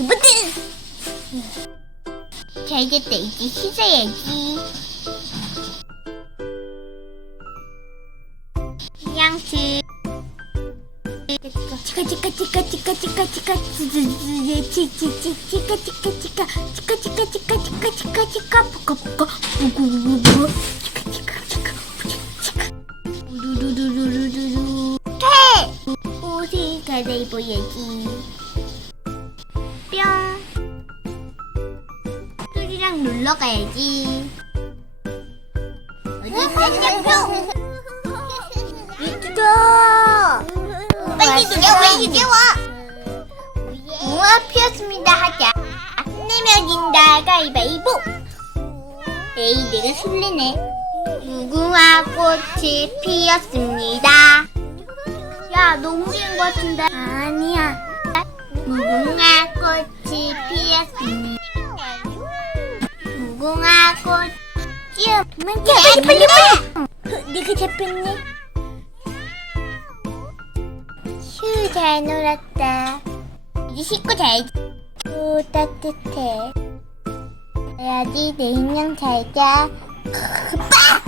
그부들 잘 됐다 이제 씻어야지 양치 치카 치카 치카 치카 치카 치카 찌찌찌 치치치 치카 치카 치카 치카 치카 치카 치카 치카 치카 포카 포카 우구우구 치카 치카 치카 치카 우루루루루루루 퇴 옷을 갈아입어야지 뚜리랑 놀러 가야지. 어디 있었냐 뿅 이쪽아 빨리 누려 빨리 누려와. 무화 피었습니다. 하자. 내면 인다 가위바위보. 에이 내가 술래네. 무궁화 꽃이 피었습니다. 야 너무 쉬운 것 같은데? 아니야. 무궁화 꽃이 피었습니다 무궁화 꽃이 도망쳐 빨리 빨리 빨리 네가 잡혔니? 휴, 잘 놀았다. 이제 씻고 자야지. 오, 따뜻해. 자야지, 내 인형 잘 자. 빠!